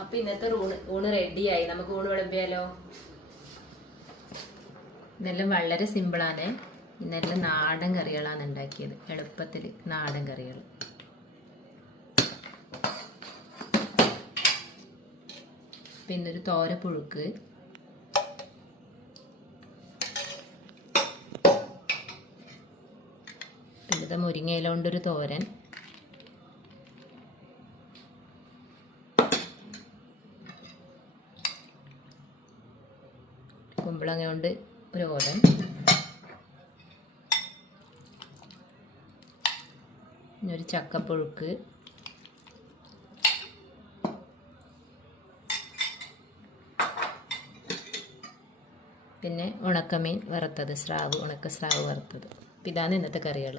അപ്പൊ ഇന്നത്തെ ഊണ് റെഡിയായി. നമുക്ക് ഊണ് വിളമ്പിയാലോ? ഇതെല്ലാം വളരെ സിമ്പിളാണ്. ഇന്നെല്ലാം നാടൻ കറികളാണ് ഉണ്ടാക്കിയത്. എളുപ്പത്തിൽ നാടൻ കറികൾ. പിന്നെ ഒരു തോരപ്പുഴുക്ക്, പിന്നെ മുരിങ്ങയില കൊണ്ടൊരു തോരൻ, കുമ്പളങ്ങ കൊണ്ട് ഒരു ഓലൻ, പിന്നെ ഒരു ചക്കപ്പുഴുക്ക്, പിന്നെ ഉണക്കമീൻ വറുത്തത്, ഉണക്ക സ്രാവ് വറുത്തത്. ഇതാണ് ഇന്നത്തെ കറികൾ.